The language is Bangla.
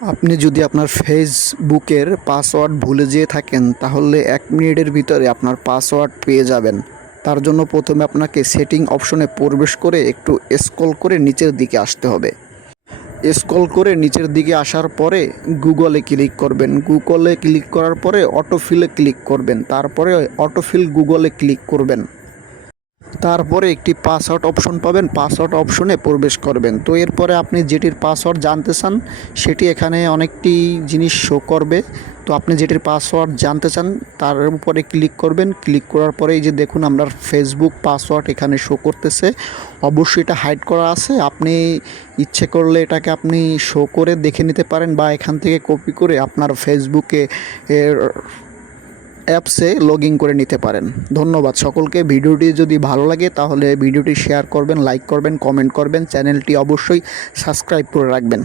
আপনি যদি আপনার ফেসবুকের পাসওয়ার্ড ভুলে যেয়ে থাকেন তাহলে 1 মিনিটের ভিতরে আপনার পাসওয়ার্ড পেয়ে যাবেন। তার জন্য প্রথমে আপনাকে সেটিং অপশনে প্রবেশ করে একটু স্ক্রল করে নিচের দিকে আসতে হবে। স্ক্রল করে নিচের দিকে আসার পরে গুগলে ক্লিক করবেন। গুগলে ক্লিক করার পরে অটোফিলে ক্লিক করবেন। তারপরে অটোফিল গুগলে ক্লিক করবেন। তারপরে একটি পাসওয়ার্ড অপশন পাবেন, পাসওয়ার্ড অপশনে প্রবেশ করবেন। তো এরপরে আপনি যেটির পাসওয়ার্ড জানতে চান সেটি এখানে অনেকটি জিনিস শো করবে। তো আপনি যেটির পাসওয়ার্ড জানতে চান তার উপরে ক্লিক করবেন। ক্লিক করার পরে এই যে দেখুন আপনার ফেসবুক পাসওয়ার্ড এখানে শো করতেছে। অবশ্যই এটা হাইড করা আছে, আপনি ইচ্ছে করলে এটাকে আপনি শো করে দেখে নিতে পারেন বা এখান থেকে কপি করে আপনার ফেসবুকে অ্যাপসে লগ ইন করে নিতে পারেন। ধন্যবাদ সকলকে। ভিডিওটি যদি ভালো লাগে তাহলে ভিডিওটি শেয়ার করবেন, লাইক করবেন, কমেন্ট করবেন, চ্যানেলটি অবশ্যই সাবস্ক্রাইব করে রাখবেন।